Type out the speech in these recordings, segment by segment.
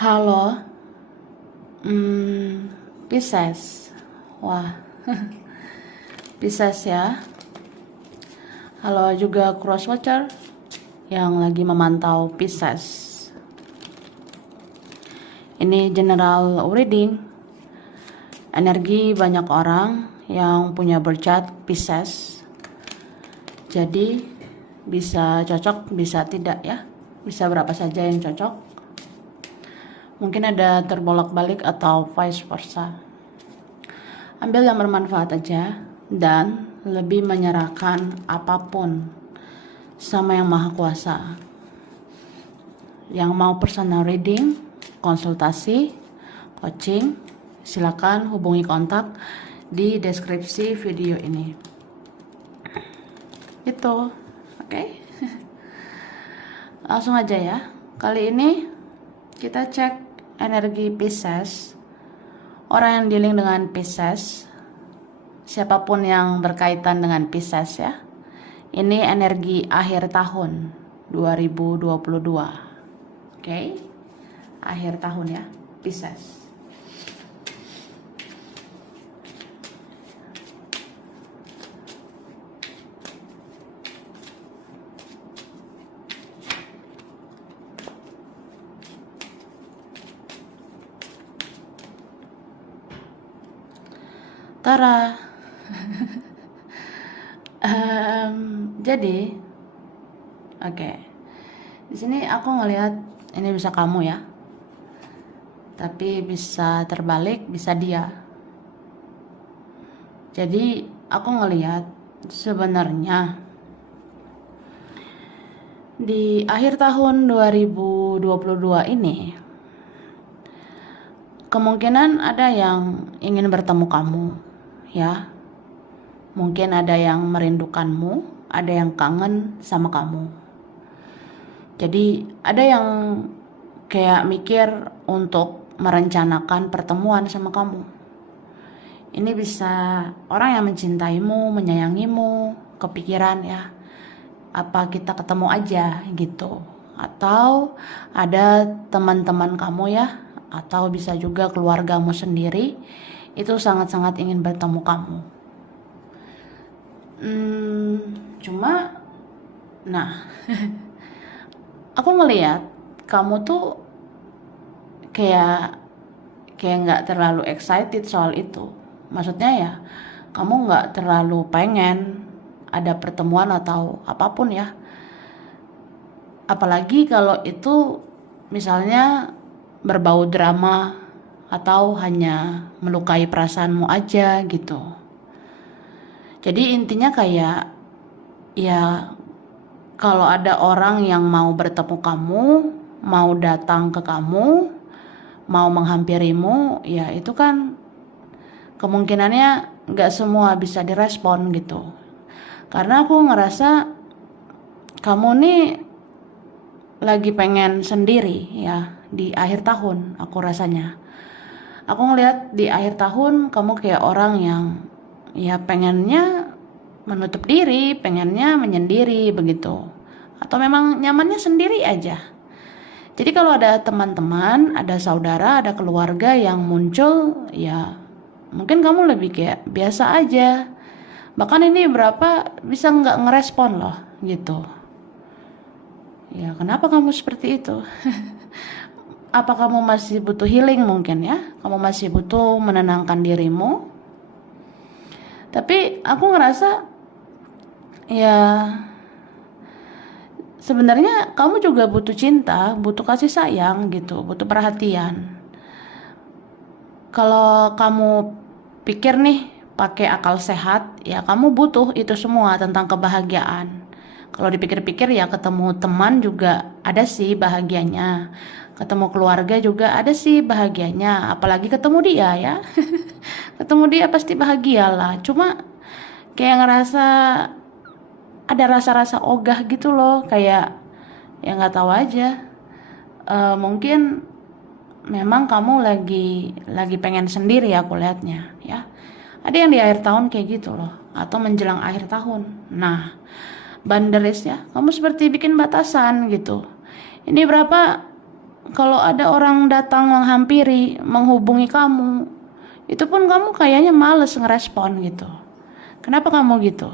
Halo, Pisces. Wah, Pisces ya. Halo juga crosswatcher yang lagi memantau Pisces. Ini general reading. Energi banyak orang yang punya birth chart Pisces. Jadi bisa cocok, bisa tidak ya. Bisa berapa saja yang cocok. Mungkin ada terbolak-balik atau vice versa. Ambil yang bermanfaat aja dan lebih menyerahkan apapun sama yang maha kuasa. Yang mau personal reading, konsultasi, coaching, silakan hubungi kontak di deskripsi video ini. Itu, oke? Langsung aja ya. Kali ini kita cek energi Pisces, orang yang dealing dengan Pisces, siapapun yang berkaitan dengan Pisces ya. Ini energi akhir tahun 2022. Oke. Akhir tahun ya, Pisces. Tara. Jadi, oke. Di sini aku ngelihat ini bisa kamu ya. Tapi bisa terbalik, bisa dia. Jadi, aku ngelihat sebenarnya di akhir tahun 2022 ini kemungkinan ada yang ingin bertemu kamu ya. Mungkin ada yang merindukanmu, ada yang kangen sama kamu. Jadi ada yang kayak mikir untuk merencanakan pertemuan sama kamu. Ini bisa orang yang mencintaimu, menyayangimu, kepikiran ya, apa kita ketemu aja gitu. Atau ada teman-teman kamu ya, atau bisa juga keluargamu sendiri, itu sangat-sangat ingin bertemu kamu. Cuma, nah, aku ngelihat kamu tuh kayak nggak terlalu excited soal itu. Maksudnya ya, kamu nggak terlalu pengen ada pertemuan atau apapun ya. Apalagi kalau itu misalnya berbau drama atau hanya melukai perasaanmu aja gitu. Jadi intinya kayak ya, kalau ada orang yang mau bertemu kamu, mau datang ke kamu, mau menghampirimu, ya itu kan kemungkinannya gak semua bisa direspon gitu. Karena aku ngerasa kamu nih lagi pengen sendiri ya di akhir tahun, aku rasanya. Aku ngeliat di akhir tahun kamu kayak orang yang ya pengennya menutup diri, pengennya menyendiri begitu. Atau memang nyamannya sendiri aja. Jadi kalau ada teman-teman, ada saudara, ada keluarga yang muncul, ya mungkin kamu lebih kayak biasa aja. Bahkan ini berapa bisa nggak ngerespon loh gitu. Ya kenapa kamu seperti itu? Apa kamu masih butuh healing mungkin ya? Kamu masih butuh menenangkan dirimu? Tapi aku ngerasa ya sebenarnya kamu juga butuh cinta, butuh kasih sayang gitu, butuh perhatian. Kalau kamu pikir nih pakai akal sehat, ya kamu butuh itu semua tentang kebahagiaan. Kalau dipikir-pikir ya ketemu teman juga ada sih bahagianya. Ketemu keluarga juga ada sih bahagianya, apalagi ketemu dia ya. Ketemu dia pasti bahagia lah. Cuma kayak ngerasa ada rasa-rasa ogah gitu loh, kayak ya nggak tahu aja. Mungkin memang kamu lagi pengen sendiri ya, aku lihatnya ya. Ada yang di akhir tahun kayak gitu loh, atau menjelang akhir tahun. Nah, boundaries ya, kamu seperti bikin batasan gitu. Ini berapa kalau ada orang datang menghampiri, menghubungi kamu, itu pun kamu kayaknya males ngerespon gitu. Kenapa kamu gitu?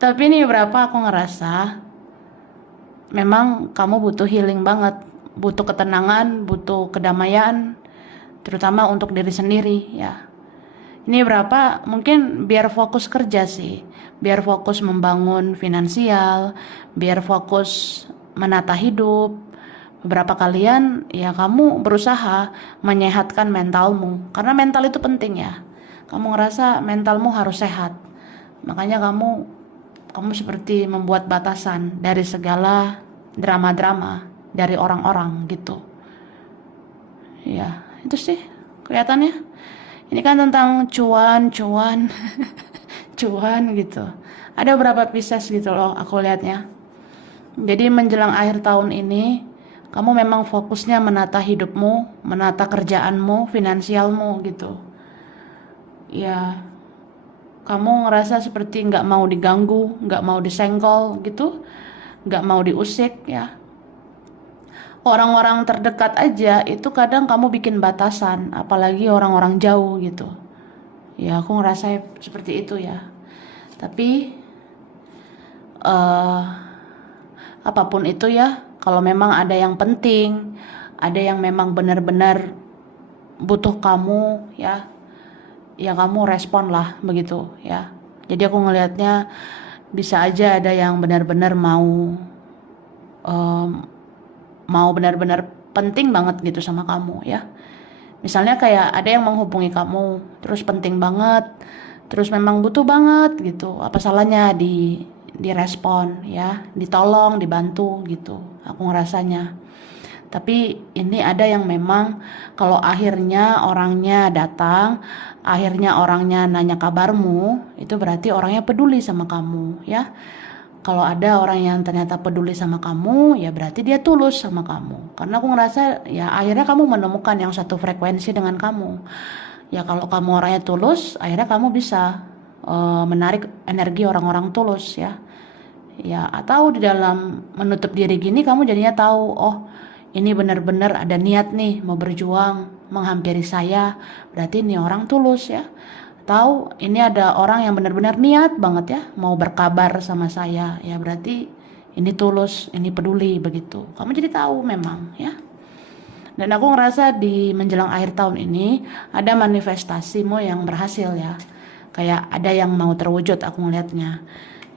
Tapi ini berapa aku ngerasa memang kamu butuh healing banget, butuh ketenangan, butuh kedamaian, terutama untuk diri sendiri ya. Ini berapa mungkin biar fokus kerja sih, biar fokus membangun finansial, biar fokus menata hidup. Beberapa kalian ya kamu berusaha menyehatkan mentalmu, karena mental itu penting ya. Kamu ngerasa mentalmu harus sehat, makanya kamu seperti membuat batasan dari segala drama-drama dari orang-orang gitu. Ya itu sih kelihatannya. Ini kan tentang cuan, cuan gitu. Ada berapa Pisces gitu loh aku lihatnya. Jadi menjelang akhir tahun ini, kamu memang fokusnya menata hidupmu, menata kerjaanmu, finansialmu gitu. Ya, kamu ngerasa seperti nggak mau diganggu, nggak mau disenggol gitu, nggak mau diusik ya. Orang-orang terdekat aja itu kadang kamu bikin batasan, apalagi orang-orang jauh gitu. Ya aku ngerasa seperti itu ya. Tapi eh apapun itu ya, kalau memang ada yang penting, ada yang memang benar-benar butuh kamu ya, ya kamu respon lah begitu ya. Jadi aku ngelihatnya bisa aja ada yang benar-benar em, mau benar-benar penting banget gitu sama kamu ya. Misalnya kayak ada yang menghubungi kamu, terus penting banget, terus memang butuh banget gitu. Apa salahnya direspon ya, ditolong, dibantu gitu. Aku ngerasanya. Tapi ini ada yang memang kalau akhirnya orangnya datang, akhirnya orangnya nanya kabarmu, itu berarti orangnya peduli sama kamu ya. Kalau ada orang yang ternyata peduli sama kamu, ya berarti dia tulus sama kamu. Karena aku ngerasa ya akhirnya kamu menemukan yang satu frekuensi dengan kamu. Ya kalau kamu orangnya tulus, akhirnya kamu bisa menarik energi orang-orang tulus ya. Ya atau di dalam menutup diri gini kamu jadinya tahu, oh ini benar-benar ada niat nih mau berjuang menghampiri saya, berarti ini orang tulus ya. Tahu ini ada orang yang benar-benar niat banget ya mau berkabar sama saya, ya berarti ini tulus, ini peduli begitu. Kamu jadi tahu memang ya. Dan aku ngerasa di menjelang akhir tahun ini ada manifestasimu yang berhasil ya. Kayak ada yang mau terwujud aku ngelihatnya.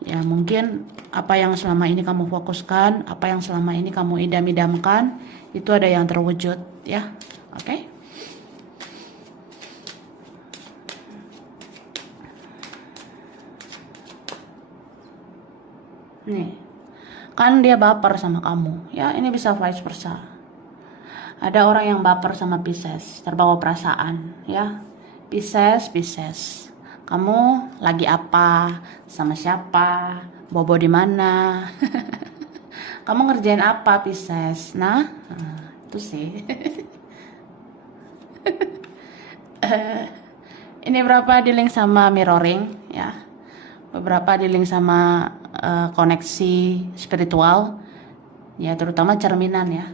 Ya mungkin apa yang selama ini kamu fokuskan, apa yang selama ini kamu idam-idamkan, itu ada yang terwujud ya. Oke? Nih, kan dia baper sama kamu. Ya, ini bisa vice versa. Ada orang yang baper sama Pisces, terbawa perasaan, ya. Pisces. Kamu lagi apa? Sama siapa? Bobo di mana? Kamu ngerjain apa, Pisces? Nah, itu sih. Ini berapa di link sama mirroring, ya. Beberapa di link sama koneksi spiritual, ya terutama cerminan ya,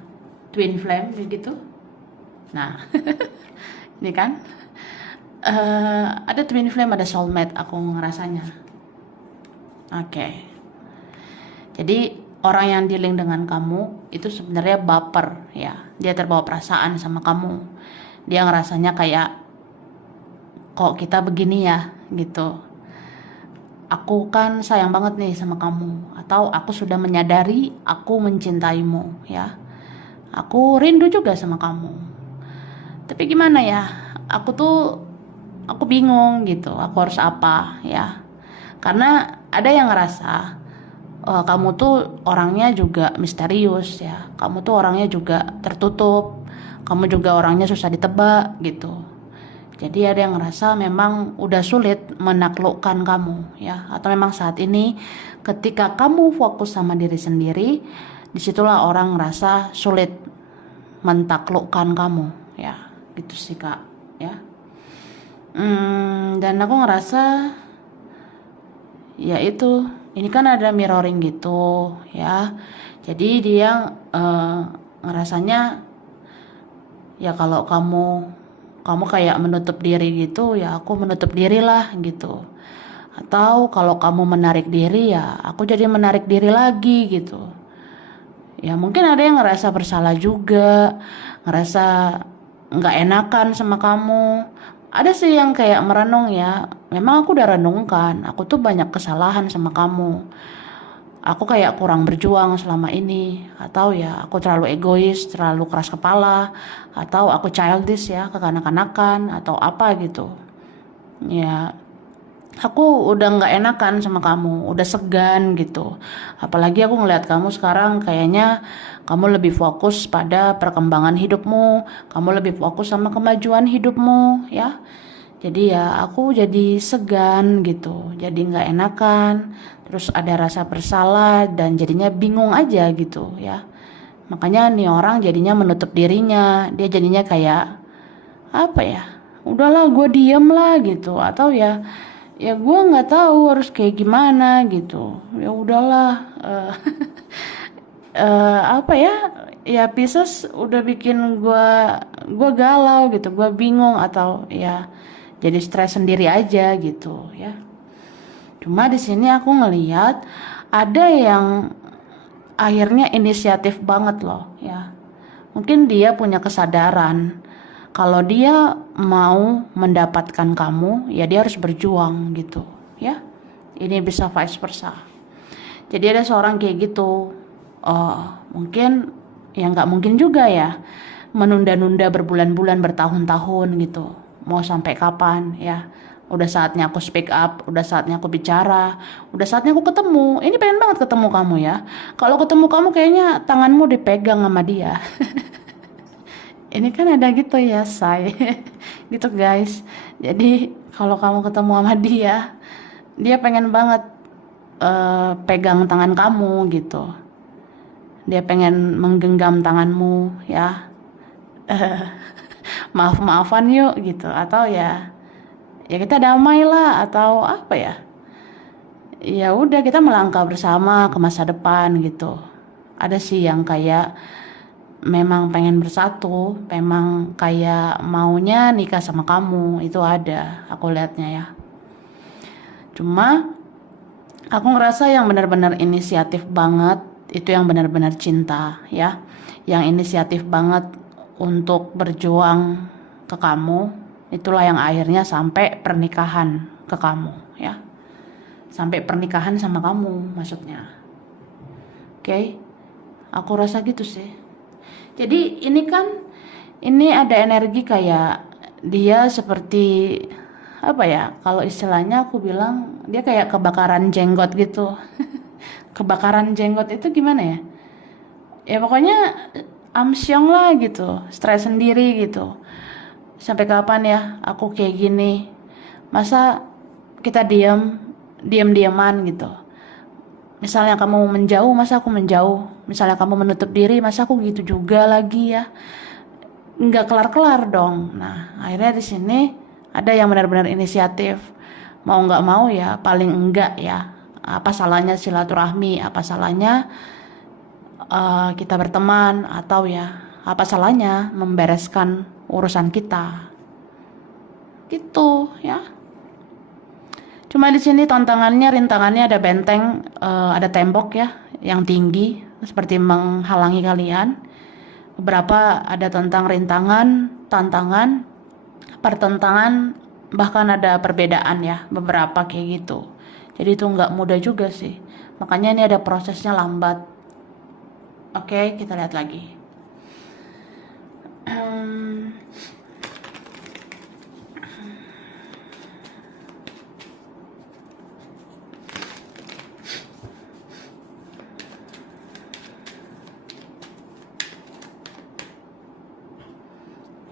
twin flame begitu. Nah, ini kan ada twin flame, ada soulmate aku ngerasanya. Oke. Jadi orang yang dealing dengan kamu itu sebenarnya baper ya, dia terbawa perasaan sama kamu. Dia ngerasanya kayak kok kita begini ya gitu. Aku kan sayang banget nih sama kamu, atau aku sudah menyadari aku mencintaimu ya. Aku rindu juga sama kamu. Tapi gimana ya? Aku bingung gitu. Aku harus apa ya? Karena ada yang ngerasa kamu tuh orangnya juga misterius ya. Kamu tuh orangnya juga tertutup. Kamu juga orangnya susah ditebak gitu. Jadi ada yang ngerasa memang udah sulit menaklukkan kamu ya, atau memang saat ini ketika kamu fokus sama diri sendiri, disitulah orang ngerasa sulit mentaklukkan kamu ya, gitu sih kak ya. Dan aku ngerasa ya itu ini kan ada mirroring gitu ya. Jadi dia ngerasanya ya kalau kamu kayak menutup diri gitu, ya aku menutup diri lah gitu. Atau kalau kamu menarik diri, ya aku jadi menarik diri lagi gitu. Ya mungkin ada yang ngerasa bersalah juga, ngerasa nggak enakan sama kamu. Ada sih yang kayak merenung ya, memang aku udah renungkan, aku tuh banyak kesalahan sama kamu. Aku kayak kurang berjuang selama ini, atau ya aku terlalu egois, terlalu keras kepala, atau aku childish ya, kekanak-kanakan, atau apa gitu. Ya, aku udah nggak enakan sama kamu, udah segan gitu. Apalagi aku ngeliat kamu sekarang kayaknya kamu lebih fokus pada perkembangan hidupmu, kamu lebih fokus sama kemajuan hidupmu ya. Jadi ya aku jadi segan gitu, jadi nggak enakan, terus ada rasa bersalah dan jadinya bingung aja gitu ya. Makanya nih orang jadinya menutup dirinya, dia jadinya kayak apa ya, udahlah gue diem lah gitu, atau ya gue nggak tahu harus kayak gimana gitu, ya udahlah. Apa ya, ya Pisces udah bikin gue galau gitu, gue bingung, atau ya jadi stres sendiri aja gitu ya. Cuma di sini aku ngeliat ada yang akhirnya inisiatif banget loh ya. Mungkin dia punya kesadaran kalau dia mau mendapatkan kamu, ya dia harus berjuang gitu ya. Ini bisa vice versa. Jadi ada seorang kayak gitu. Oh, mungkin ya nggak mungkin juga ya menunda-nunda berbulan-bulan, bertahun-tahun gitu. Mau sampai kapan ya? Udah saatnya aku speak up, udah saatnya aku bicara, udah saatnya aku ketemu. Ini pengen banget ketemu kamu ya. Kalau ketemu kamu kayaknya tanganmu dipegang sama dia. Ini kan ada gitu ya, say. Gitu guys. Jadi kalau kamu ketemu sama dia pengen banget pegang tangan kamu gitu. Dia pengen menggenggam tanganmu ya. Maaf-maafan yuk gitu, atau ya kita damai lah, atau apa ya. Ya udah kita melangkah bersama ke masa depan gitu. Ada sih yang kayak memang pengen bersatu, memang kayak maunya nikah sama kamu, itu ada, aku lihatnya ya. Cuma aku ngerasa yang benar-benar inisiatif banget itu yang benar-benar cinta ya, yang inisiatif banget untuk berjuang ke kamu, itulah yang akhirnya sampai pernikahan ke kamu ya, sampai pernikahan sama kamu maksudnya. Oke, aku rasa gitu sih. Jadi ini ada energi kayak dia seperti apa ya, kalau istilahnya aku bilang dia kayak kebakaran jenggot gitu. Kebakaran jenggot itu gimana ya? Ya pokoknya amsyong lah gitu, stres sendiri gitu. Sampai kapan ya aku kayak gini? Masa kita diam-diaman gitu. Misalnya kamu menjauh, masa aku menjauh. Misalnya kamu menutup diri, masa aku gitu juga lagi ya. Nggak kelar-kelar dong. Nah, akhirnya di sini ada yang benar-benar inisiatif. Mau nggak mau ya, paling enggak ya. Apa salahnya silaturahmi? Apa salahnya kita berteman? Atau ya, apa salahnya membereskan urusan kita? Gitu ya. Cuma di sini rintangannya ada benteng, ada tembok ya, yang tinggi seperti menghalangi kalian. Beberapa ada tentang rintangan, tantangan, pertentangan, bahkan ada perbedaan ya, beberapa kayak gitu. Jadi itu nggak mudah juga sih. Makanya ini ada prosesnya lambat. Oke, kita lihat lagi.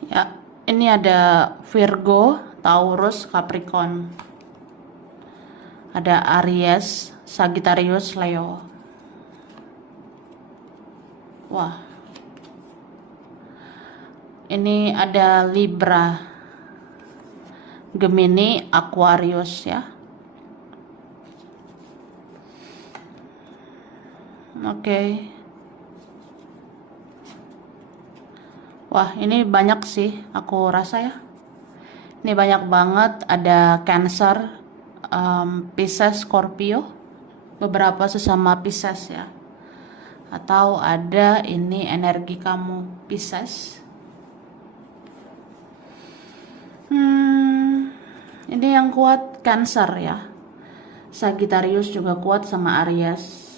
Ya, ini ada Virgo, Taurus, Capricorn. Ada Aries, Sagittarius, Leo. Wah. Ini ada Libra, Gemini, Aquarius ya. Oke. Wah, ini banyak sih aku rasa ya. Ini banyak banget, ada Cancer, Pisces, Scorpio, beberapa sesama Pisces ya. Atau ada ini energi kamu Pisces. Ini yang kuat Cancer ya. Sagittarius juga kuat sama Aries.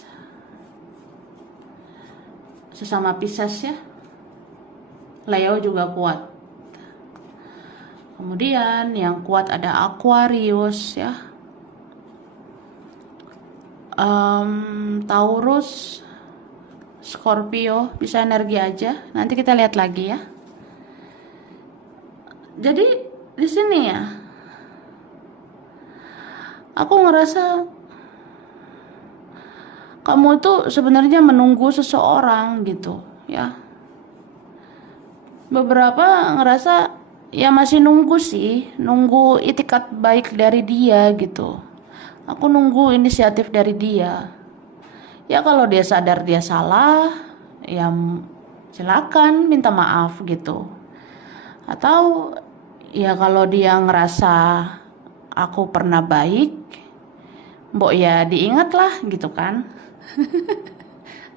Sesama Pisces ya. Leo juga kuat. Kemudian yang kuat ada Aquarius ya. Taurus, Scorpio, bisa energi aja. Nanti kita lihat lagi ya. Jadi di sini ya, aku ngerasa kamu tuh sebenarnya menunggu seseorang gitu ya. Beberapa ngerasa ya masih nunggu sih, nunggu itikat baik dari dia gitu. Aku nunggu inisiatif dari dia. Ya kalau dia sadar dia salah, ya silakan minta maaf gitu. Atau ya kalau dia ngerasa aku pernah baik, mbok ya diingat lah gitu kan.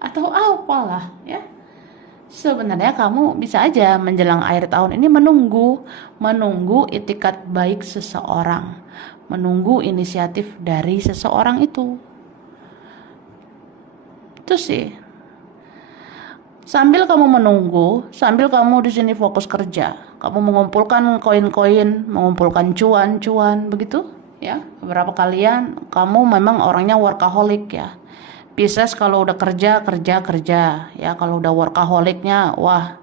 Atau apalah ya. Sebenarnya kamu bisa aja menjelang akhir tahun ini menunggu itikat baik seseorang, menunggu inisiatif dari seseorang itu. Itu sih. Sambil kamu menunggu, sambil kamu di sini fokus kerja, kamu mengumpulkan koin-koin, mengumpulkan cuan-cuan begitu, ya. Beberapa kalian kamu memang orangnya workaholic ya. Pisces kalau udah kerja ya, kalau udah workaholicnya wah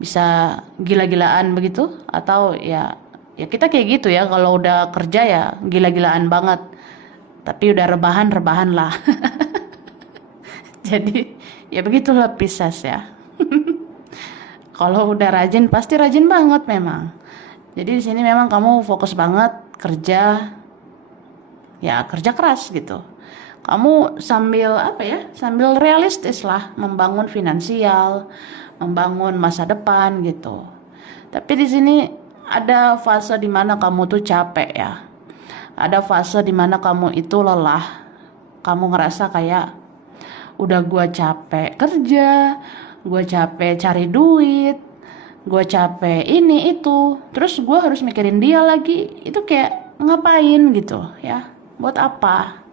bisa gila-gilaan begitu, atau ya kita kayak gitu ya, kalau udah kerja ya gila-gilaan banget, tapi udah rebahan lah. Jadi ya begitulah Pisces ya. Kalau udah rajin pasti rajin banget memang. Jadi di sini memang kamu fokus banget kerja, ya kerja keras gitu. Kamu sambil apa ya, sambil realistis lah, membangun finansial, membangun masa depan gitu. Tapi di sini ada fase dimana kamu tuh capek ya, ada fase dimana kamu itu lelah, kamu ngerasa kayak udah gua capek kerja, gua capek cari duit, gua capek ini itu, terus gua harus mikirin dia lagi, itu kayak ngapain gitu ya, buat apa?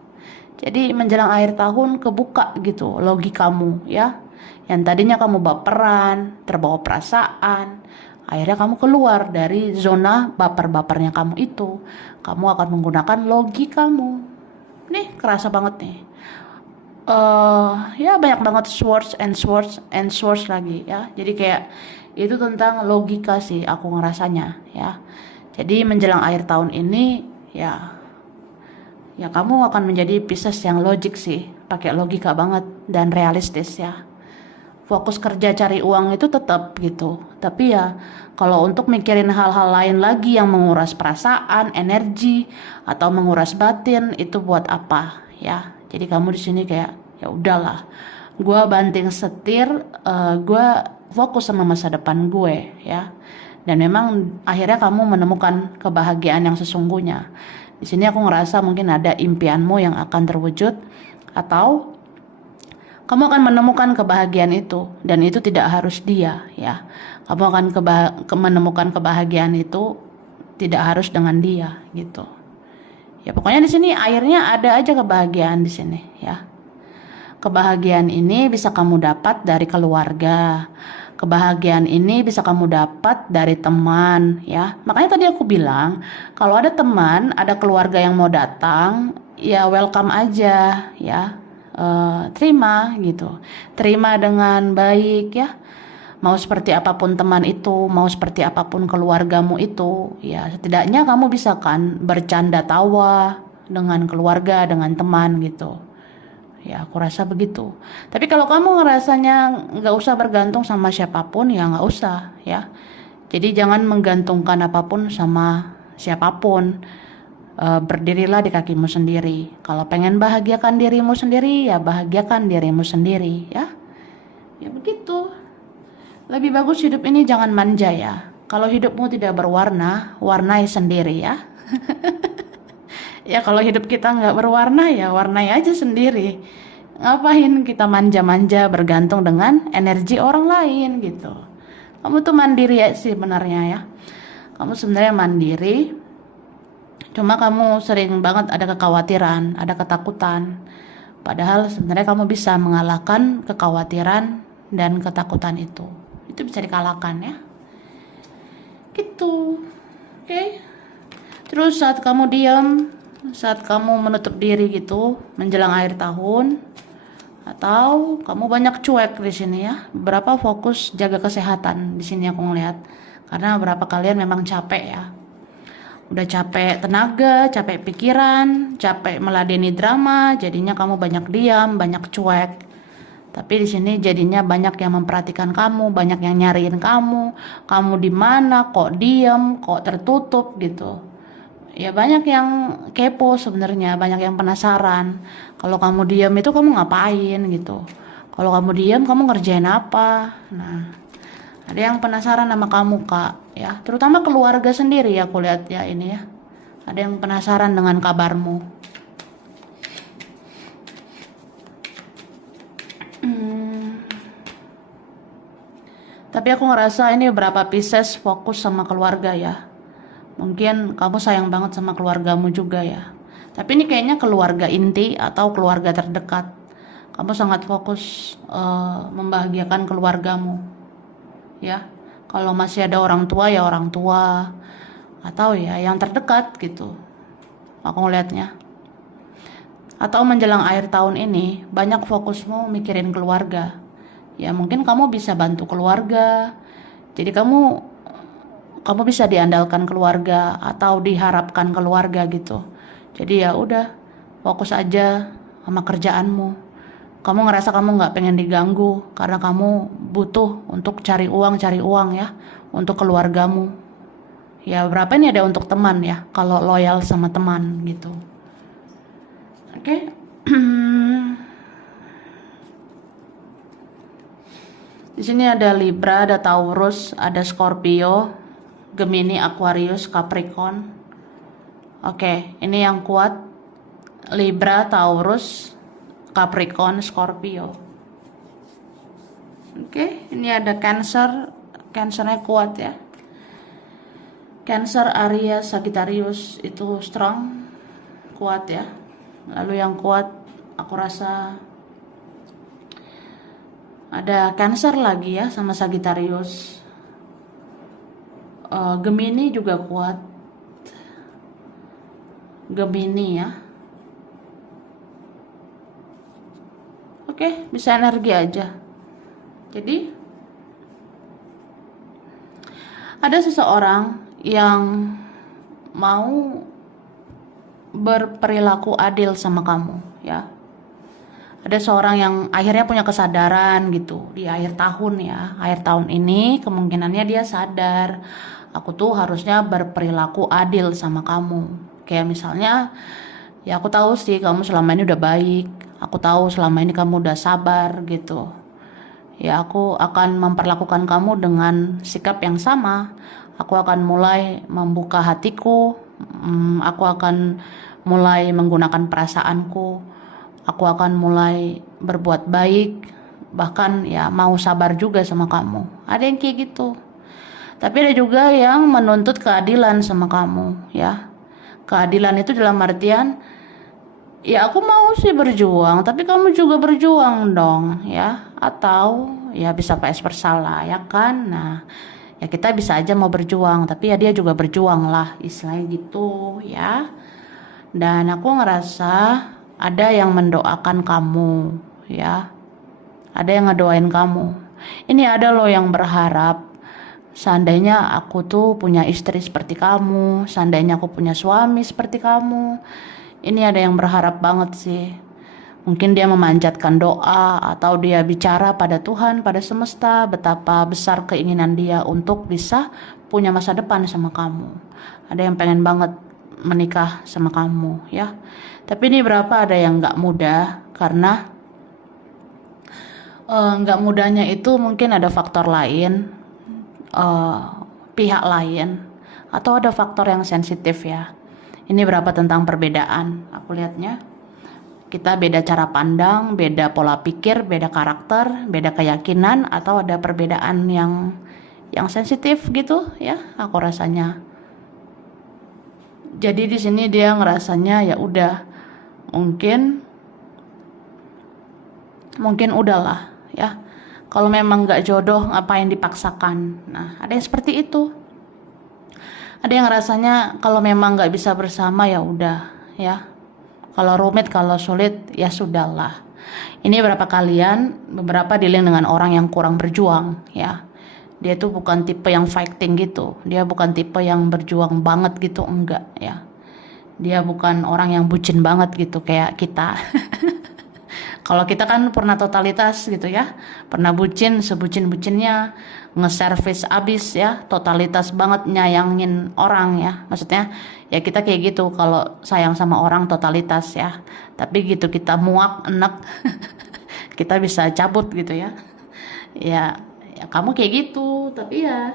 Jadi menjelang akhir tahun kebuka gitu logikamu ya. Yang tadinya kamu baperan, terbawa perasaan, akhirnya kamu keluar dari zona baper-bapernya kamu itu. Kamu akan menggunakan logikamu. Nih kerasa banget nih. Ya banyak banget swords lagi ya. Jadi kayak itu tentang logika sih aku ngerasanya ya. Jadi menjelang akhir tahun ini ya kamu akan menjadi Pisces yang logik sih, pakai logika banget dan realistis ya. Fokus kerja cari uang itu tetap gitu, tapi ya kalau untuk mikirin hal-hal lain lagi yang menguras perasaan, energi atau menguras batin, itu buat apa ya? Jadi kamu di sini kayak ya udahlah, gue banting setir, gue fokus sama masa depan gue ya. Dan memang akhirnya kamu menemukan kebahagiaan yang sesungguhnya. Di sini aku ngerasa mungkin ada impianmu yang akan terwujud, atau kamu akan menemukan kebahagiaan itu, dan itu tidak harus dia ya. Kamu akan menemukan kebahagiaan itu tidak harus dengan dia gitu. Ya pokoknya di sini akhirnya ada aja kebahagiaan di sini ya. Kebahagiaan ini bisa kamu dapat dari keluarga. Kebahagiaan ini bisa kamu dapat dari teman ya. Makanya tadi aku bilang kalau ada teman, ada keluarga yang mau datang, ya welcome aja ya. Terima gitu. Terima dengan baik ya. Mau seperti apapun teman itu, mau seperti apapun keluargamu itu, ya setidaknya kamu bisa kan bercanda tawa dengan keluarga, dengan teman gitu. Ya aku rasa begitu. Tapi kalau kamu ngerasanya nggak usah bergantung sama siapapun, ya nggak usah ya. Jadi jangan menggantungkan apapun sama siapapun. berdirilah di kakimu sendiri. Kalau pengen bahagiakan dirimu sendiri, ya bahagiakan dirimu sendiri, ya. Ya begitu. Lebih bagus hidup ini jangan manja ya. Kalau hidupmu tidak berwarna, warnai sendiri ya. Ya kalau hidup kita nggak berwarna ya warnai aja sendiri. Ngapain kita manja-manja bergantung dengan energi orang lain gitu. Kamu tuh mandiri ya sih sebenarnya ya. Kamu sebenarnya mandiri. Cuma kamu sering banget ada kekhawatiran, ada ketakutan. Padahal sebenarnya kamu bisa mengalahkan kekhawatiran dan ketakutan itu. Itu bisa dikalahkan ya. Gitu. Oke. Terus saat kamu diam, saat kamu menutup diri gitu menjelang akhir tahun, atau kamu banyak cuek di sini ya, berapa fokus jaga kesehatan di sini aku ngeliat, karena berapa kalian memang capek ya, udah capek tenaga, capek pikiran, capek meladeni drama, jadinya kamu banyak diam, banyak cuek. Tapi di sini jadinya banyak yang memperhatikan kamu, banyak yang nyariin kamu di mana, kok diam, kok tertutup gitu. Ya banyak yang kepo sebenarnya, banyak yang penasaran. Kalau kamu diam itu kamu ngapain gitu. Kalau kamu diam kamu ngerjain apa. Nah, ada yang penasaran sama kamu Kak, ya. Terutama keluarga sendiri ya aku lihat ya ini ya. Ada yang penasaran dengan kabarmu. Tapi aku ngerasa ini berapa Pisces fokus sama keluarga ya. Mungkin kamu sayang banget sama keluargamu juga ya. Tapi ini kayaknya keluarga inti atau keluarga terdekat. Kamu sangat fokus membahagiakan keluargamu. Ya. Kalau masih ada orang tua ya orang tua. Atau ya yang terdekat gitu. Aku ngeliatnya. Atau menjelang akhir tahun ini banyak fokusmu mikirin keluarga. Ya mungkin kamu bisa bantu keluarga. Jadi kamu bisa diandalkan keluarga atau diharapkan keluarga gitu. Jadi ya udah fokus aja sama kerjaanmu. Kamu ngerasa kamu nggak pengen diganggu karena kamu butuh untuk cari uang ya untuk keluargamu. Ya berapa ini ada untuk teman ya kalau loyal sama teman gitu. Oke. Di sini ada Libra, ada Taurus, ada Scorpio, Gemini, Aquarius, Capricorn. Oke, ini yang kuat. Libra, Taurus, Capricorn, Scorpio. Oke, ini ada Cancer. Cancernya kuat ya. Cancer, Aries, Sagittarius itu strong, kuat ya. Lalu yang kuat aku rasa ada Cancer lagi ya sama Sagittarius. Gemini juga kuat. Gemini ya. Oke, bisa energi aja. Jadi ada seseorang yang mau berperilaku adil sama kamu ya. Ada seorang yang akhirnya punya kesadaran gitu di akhir tahun ya. Akhir tahun ini kemungkinannya dia sadar, aku tuh harusnya berperilaku adil sama kamu. Kayak misalnya, ya aku tahu sih kamu selama ini udah baik. Aku tahu selama ini kamu udah sabar gitu. Ya aku akan memperlakukan kamu dengan sikap yang sama. Aku akan mulai membuka hatiku. Aku akan mulai menggunakan perasaanku. Aku akan mulai berbuat baik, bahkan ya mau sabar juga sama kamu. Ada yang kayak gitu. Tapi ada juga yang menuntut keadilan sama kamu, ya. Keadilan itu dalam artian, ya aku mau sih berjuang, tapi kamu juga berjuang dong, ya. Atau ya bisa vice versa lah, ya kan. Nah, ya kita bisa aja mau berjuang, tapi ya dia juga berjuang lah, istilahnya gitu, ya. Dan aku ngerasa ada yang mendoakan kamu ya, ada yang ngedoain kamu. Ini ada loh yang berharap seandainya aku tuh punya istri seperti kamu, seandainya aku punya suami seperti kamu. Ini ada yang berharap banget sih. Mungkin dia memanjatkan doa atau dia bicara pada Tuhan, pada semesta, betapa besar keinginan dia untuk bisa punya masa depan sama kamu. Ada yang pengen banget menikah sama kamu ya. Tapi ini berapa ada yang nggak mudah karena nggak mudahnya itu mungkin ada faktor lain, eh, pihak lain, atau ada faktor yang sensitif ya. Ini berapa tentang perbedaan aku lihatnya. Kita beda cara pandang, beda pola pikir, beda karakter, beda keyakinan, atau ada perbedaan yang sensitif gitu ya, aku rasanya. Jadi di sini dia ngerasanya ya udah, mungkin udahlah ya. Kalau memang nggak jodoh ngapain dipaksakan. Nah, ada yang seperti itu. Ada yang rasanya kalau memang nggak bisa bersama ya udah ya. Kalau rumit, kalau sulit, ya sudahlah. Ini beberapa dealing dengan orang yang kurang berjuang, ya. Dia tuh bukan tipe yang fighting gitu. Dia bukan tipe yang berjuang banget gitu, enggak, ya. Dia bukan orang yang bucin banget gitu, kayak kita. Kalau kita kan pernah totalitas gitu ya, pernah bucin sebucin-bucinnya, nge-service abis ya, totalitas banget nyayangin orang ya. Maksudnya ya kita kayak gitu kalau sayang sama orang totalitas ya. Tapi gitu kita muak, enek, kita bisa cabut gitu ya. Ya kamu kayak gitu, tapi ya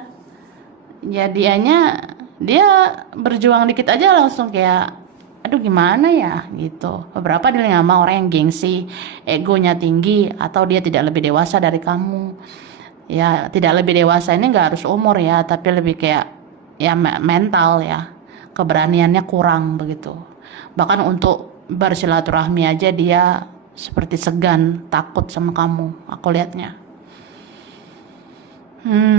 dia berjuang dikit aja langsung kayak aduh gimana ya gitu. Beberapa dia sama orang yang gengsi, egonya tinggi, atau dia tidak lebih dewasa dari kamu. Ya tidak lebih dewasa ini nggak harus umur ya, tapi lebih kayak ya mental ya, keberaniannya kurang begitu. Bahkan untuk bersilaturahmi aja dia seperti segan, takut sama kamu, aku lihatnya.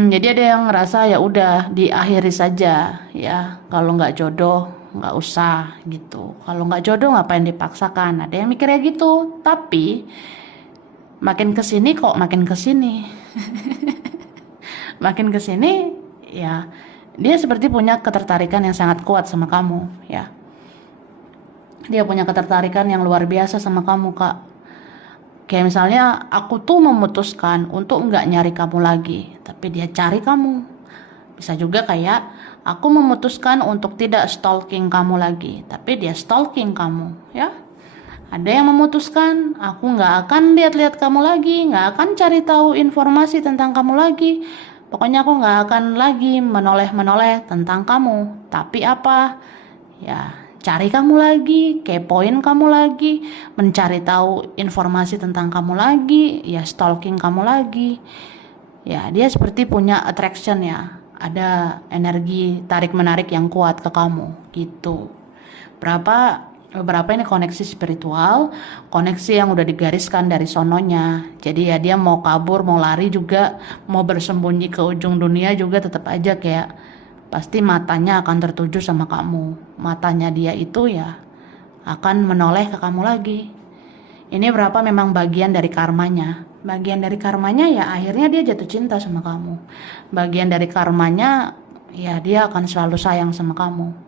Jadi ada yang ngerasa ya udah diakhiri saja ya, kalau nggak jodoh nggak usah gitu, kalau nggak jodoh ngapain dipaksakan. Ada yang mikirnya gitu, tapi makin kesini kok makin kesini makin kesini ya dia seperti punya ketertarikan yang sangat kuat sama kamu ya. Dia punya ketertarikan yang luar biasa sama kamu, Kak. Kayak misalnya aku tuh memutuskan untuk nggak nyari kamu lagi, tapi dia cari kamu. Bisa juga kayak aku memutuskan untuk tidak stalking kamu lagi, tapi dia stalking kamu, ya. Ada yang memutuskan aku nggak akan lihat-lihat kamu lagi, nggak akan cari tahu informasi tentang kamu lagi. Pokoknya aku nggak akan lagi menoleh-menoleh tentang kamu. Tapi apa? Ya, cari kamu lagi, kepoin kamu lagi, mencari tahu informasi tentang kamu lagi, ya stalking kamu lagi. Ya, dia seperti punya attraction ya. Ada energi tarik-menarik yang kuat ke kamu, gitu. Beberapa ini koneksi spiritual, koneksi yang udah digariskan dari sononya. Jadi ya dia mau kabur, mau lari juga, mau bersembunyi ke ujung dunia juga tetap aja kayak pasti matanya akan tertuju sama kamu. Matanya dia itu ya akan menoleh ke kamu lagi. Ini berapa memang bagian dari karmanya. Bagian dari karmanya ya akhirnya dia jatuh cinta sama kamu. Bagian dari karmanya ya dia akan selalu sayang sama kamu.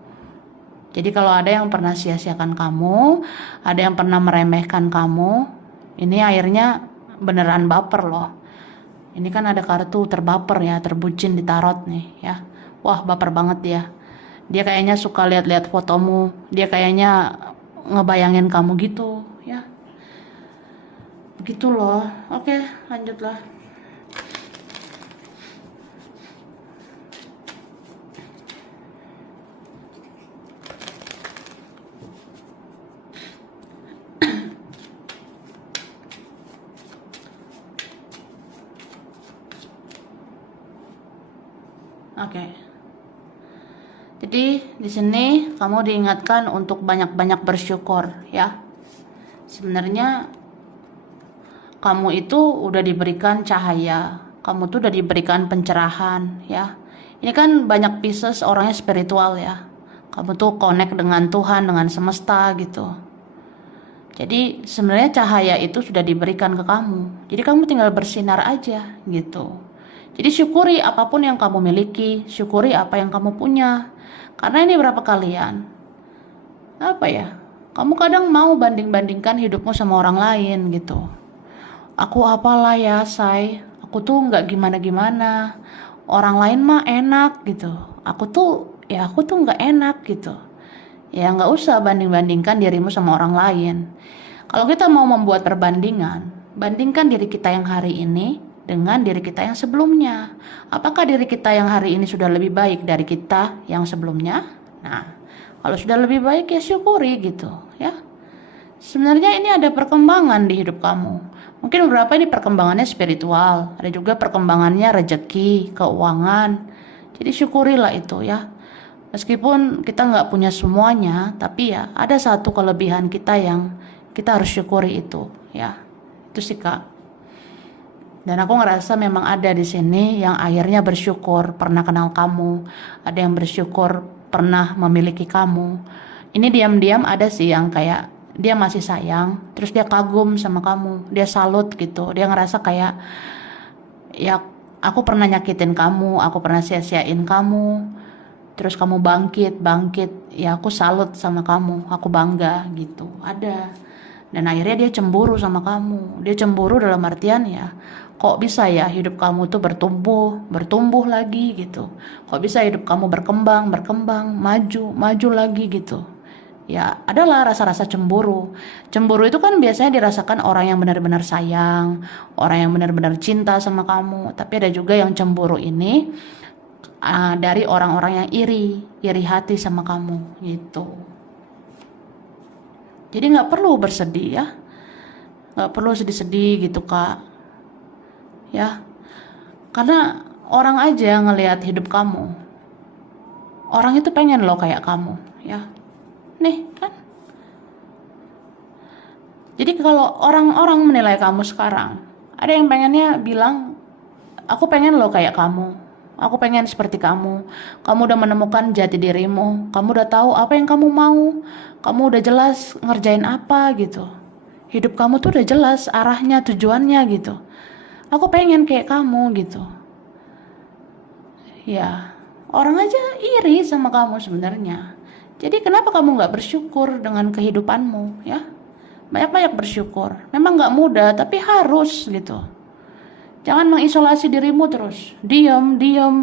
Jadi kalau ada yang pernah sia-siakan kamu, ada yang pernah meremehkan kamu, ini akhirnya beneran baper loh. Ini kan ada kartu terbaper ya, terbucin di tarot nih ya. Wah baper banget dia. Dia kayaknya suka lihat-lihat fotomu. Dia kayaknya ngebayangin kamu gitu ya. Begitu loh. Oke lanjutlah. Oke. Jadi di sini kamu diingatkan untuk banyak-banyak bersyukur ya. Sebenarnya kamu itu udah diberikan cahaya, kamu tuh udah diberikan pencerahan ya. Ini kan banyak pieces orangnya spiritual ya. Kamu tuh connect dengan Tuhan, dengan semesta gitu. Jadi sebenarnya cahaya itu sudah diberikan ke kamu. Jadi kamu tinggal bersinar aja gitu. Jadi syukuri apapun yang kamu miliki, syukuri apa yang kamu punya. Karena ini berapa kalian? Apa ya? Kamu kadang mau banding-bandingkan hidupmu sama orang lain gitu. Aku apalah ya, say. Aku tuh nggak gimana-gimana. Orang lain mah enak gitu. Aku tuh nggak enak gitu. Ya nggak usah banding-bandingkan dirimu sama orang lain. Kalau kita mau membuat perbandingan, bandingkan diri kita yang hari ini dengan diri kita yang sebelumnya. Apakah diri kita yang hari ini sudah lebih baik dari kita yang sebelumnya? Nah, kalau sudah lebih baik ya syukuri gitu ya. Sebenarnya ini ada perkembangan di hidup kamu. Mungkin beberapa ini perkembangannya spiritual, ada juga perkembangannya rezeki, keuangan. Jadi syukurilah itu ya. Meskipun kita nggak punya semuanya, tapi ya ada satu kelebihan kita yang kita harus syukuri itu ya. Itu sih Kak. Dan aku ngerasa memang ada di sini yang akhirnya bersyukur pernah kenal kamu, ada yang bersyukur pernah memiliki kamu. Ini diam-diam ada sih yang kayak dia masih sayang, terus dia kagum sama kamu, dia salut gitu, dia ngerasa kayak ya aku pernah nyakitin kamu, aku pernah sia-siain kamu, terus kamu bangkit, ya aku salut sama kamu, aku bangga gitu, ada. Dan akhirnya dia cemburu sama kamu, dia cemburu dalam artian ya, kok bisa ya hidup kamu tuh bertumbuh lagi gitu, kok bisa hidup kamu berkembang, maju lagi gitu. Ya adalah rasa-rasa cemburu. Cemburu itu kan biasanya dirasakan orang yang benar-benar sayang, orang yang benar-benar cinta sama kamu. Tapi ada juga yang cemburu ini dari orang-orang yang iri hati sama kamu gitu. Jadi nggak perlu bersedih ya, nggak perlu sedih-sedih gitu Kak. Ya, karena orang aja ngelihat hidup kamu, orang itu pengen loh kayak kamu ya. Nih kan. Jadi kalau orang-orang menilai kamu sekarang, ada yang pengennya bilang, aku pengen loh kayak kamu, aku pengen seperti kamu udah menemukan jati dirimu, kamu udah tahu apa yang kamu mau, kamu udah jelas ngerjain apa gitu, hidup kamu tuh udah jelas arahnya, tujuannya gitu, aku pengen kayak kamu gitu. Ya, orang aja iri sama kamu sebenarnya. Jadi kenapa kamu gak bersyukur dengan kehidupanmu ya? Banyak-banyak bersyukur. Memang gak mudah, tapi harus gitu. Jangan mengisolasi dirimu terus. Diam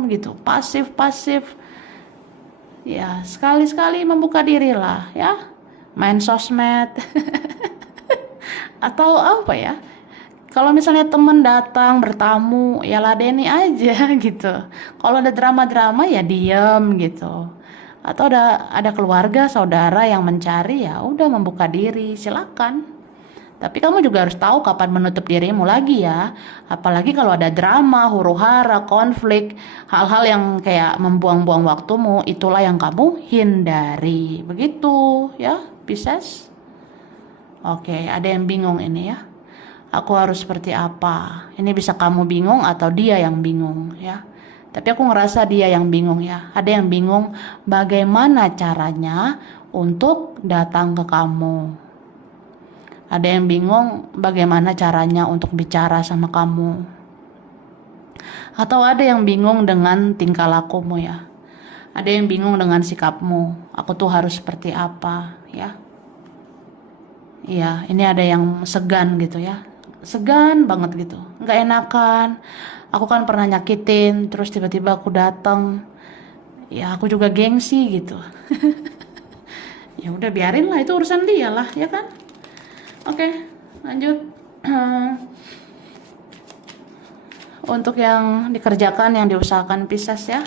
gitu. Pasif. Ya, sekali-sekali membuka diri lah ya. Main sosmed. Atau apa ya? Kalau misalnya teman datang bertamu, ya ladeni aja gitu. Kalau ada drama-drama ya diam gitu. Atau ada keluarga, saudara yang mencari, ya udah membuka diri, silakan. Tapi kamu juga harus tahu kapan menutup dirimu lagi ya. Apalagi kalau ada drama, huru-hara, konflik, hal-hal yang kayak membuang-buang waktumu, itulah yang kamu hindari. Begitu ya, Pisces. Oke, ada yang bingung ini ya. Aku harus seperti apa? Ini bisa kamu bingung atau dia yang bingung ya. Tapi aku ngerasa dia yang bingung ya. Ada yang bingung bagaimana caranya untuk datang ke kamu. Ada yang bingung bagaimana caranya untuk bicara sama kamu. Atau ada yang bingung dengan tingkah lakumu ya. Ada yang bingung dengan sikapmu. Aku tuh harus seperti apa ya. Iya, ini ada yang segan gitu ya. Segan banget gitu. Nggak enakan. Aku kan pernah nyakitin, terus tiba-tiba aku datang, ya aku juga gengsi gitu. Ya udah biarin lah, itu urusan dia lah ya kan. Oke, lanjut. Untuk yang dikerjakan, yang diusahakan Pisces ya,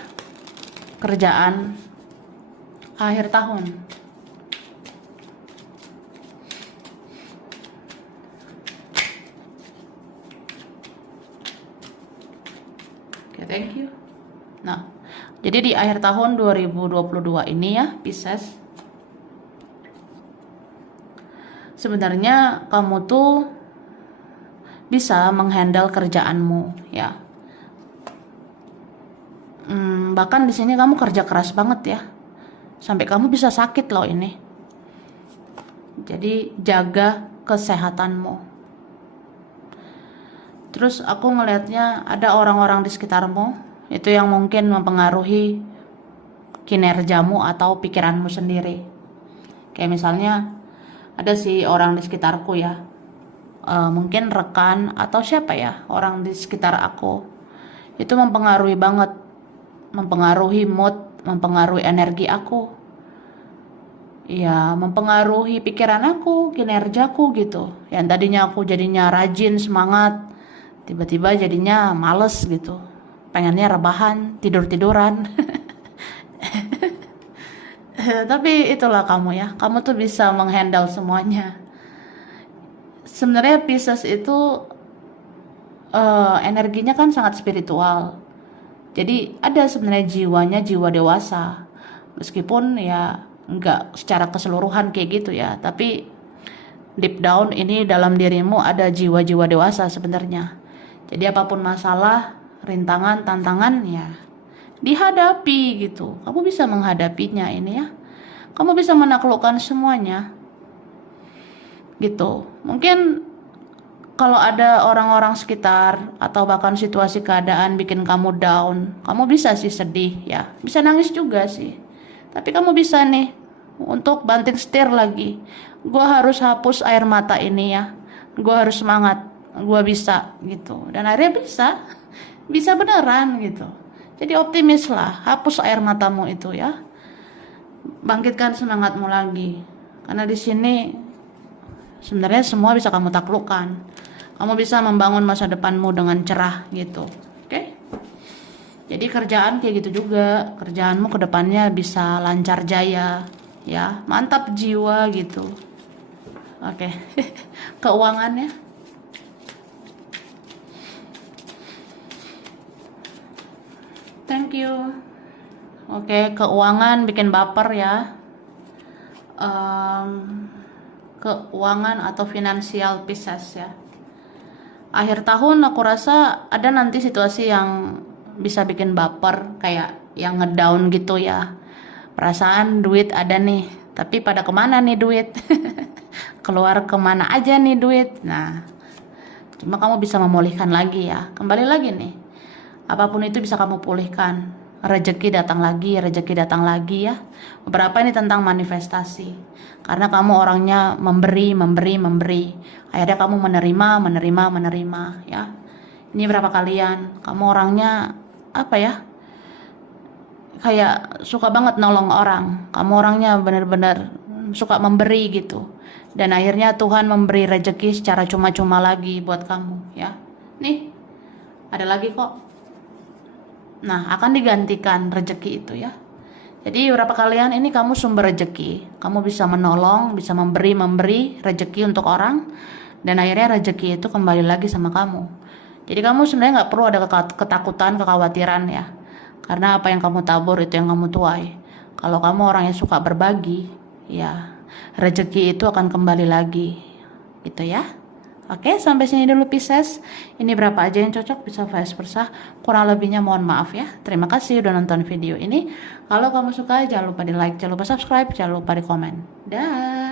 kerjaan akhir tahun. Thank you. Nah, jadi di akhir tahun 2022 ini ya, Pisces, sebenarnya kamu tuh bisa menghandle kerjaanmu ya. Bahkan di sini kamu kerja keras banget ya, sampai kamu bisa sakit loh ini. Jadi jaga kesehatanmu. Terus aku ngelihatnya ada orang-orang di sekitarmu itu yang mungkin mempengaruhi kinerjamu atau pikiranmu sendiri. Kayak misalnya ada sih orang di sekitarku ya, mungkin rekan atau siapa ya, orang di sekitar aku itu mempengaruhi banget, mempengaruhi mood, mempengaruhi energi aku. ya mempengaruhi pikiran aku, kinerjaku gitu. Yang tadinya aku jadinya rajin, semangat, tiba-tiba jadinya males gitu. Pengennya rebahan, tidur-tiduran. Tapi itulah kamu ya, kamu tuh bisa menghandle semuanya. Sebenarnya Pisces itu energinya kan sangat spiritual. Jadi ada sebenarnya jiwanya jiwa dewasa. Meskipun ya nggak secara keseluruhan kayak gitu ya, tapi deep down ini dalam dirimu ada jiwa-jiwa dewasa sebenarnya. Jadi apapun masalah, rintangan, tantangan ya dihadapi gitu. Kamu bisa menghadapinya ini ya. Kamu bisa menaklukkan semuanya gitu. Mungkin kalau ada orang-orang sekitar atau bahkan situasi keadaan bikin kamu down, kamu bisa sih sedih ya, bisa nangis juga sih. Tapi kamu bisa nih untuk banting setir lagi. Gua harus hapus air mata ini ya. Gua harus semangat. Gua bisa gitu. Dan akhirnya bisa, bisa beneran gitu. Jadi optimis lah, hapus air matamu itu ya. Bangkitkan semangatmu lagi. Karena di sini sebenarnya semua bisa kamu taklukkan. Kamu bisa membangun masa depanmu dengan cerah gitu. Oke? Jadi kerjaan kayak gitu juga. Kerjaanmu ke depannya bisa lancar jaya. Ya, mantap jiwa gitu. Oke. Keuangannya. Thank you. Oke, keuangan bikin baper ya. Em, Keuangan atau finansial Pisces ya. Akhir tahun aku rasa ada nanti situasi yang bisa bikin baper, kayak yang ngedown gitu ya. Perasaan duit ada nih, tapi pada kemana nih duit? Keluar kemana aja nih duit? Nah, cuma kamu bisa memulihkan lagi ya. Kembali lagi nih, apapun itu bisa kamu pulihkan. Rezeki datang lagi, rezeki datang lagi ya. Beberapa ini tentang manifestasi. Karena kamu orangnya memberi, memberi, memberi. Akhirnya kamu menerima, menerima, menerima ya. Ini berapa kalian? Kamu orangnya apa ya? Kayak suka banget nolong orang. Kamu orangnya benar-benar suka memberi gitu. Dan akhirnya Tuhan memberi rezeki secara cuma-cuma lagi buat kamu ya. Nih, ada lagi kok. Nah, akan digantikan rezeki itu ya. Jadi berapa kalian ini kamu sumber rezeki. Kamu bisa menolong, bisa memberi rezeki untuk orang. Dan akhirnya rezeki itu kembali lagi sama kamu. Jadi kamu sebenarnya nggak perlu ada ketakutan, kekhawatiran ya. Karena apa yang kamu tabur itu yang kamu tuai. Kalau kamu orang yang suka berbagi, ya rezeki itu akan kembali lagi. Gitu ya. Oke, sampai sini dulu Pisces. Ini berapa aja yang cocok, bisa vice versa. Kurang lebihnya mohon maaf ya. Terima kasih udah nonton video ini. Kalau kamu suka jangan lupa di like, jangan lupa subscribe, jangan lupa di komen. Dah.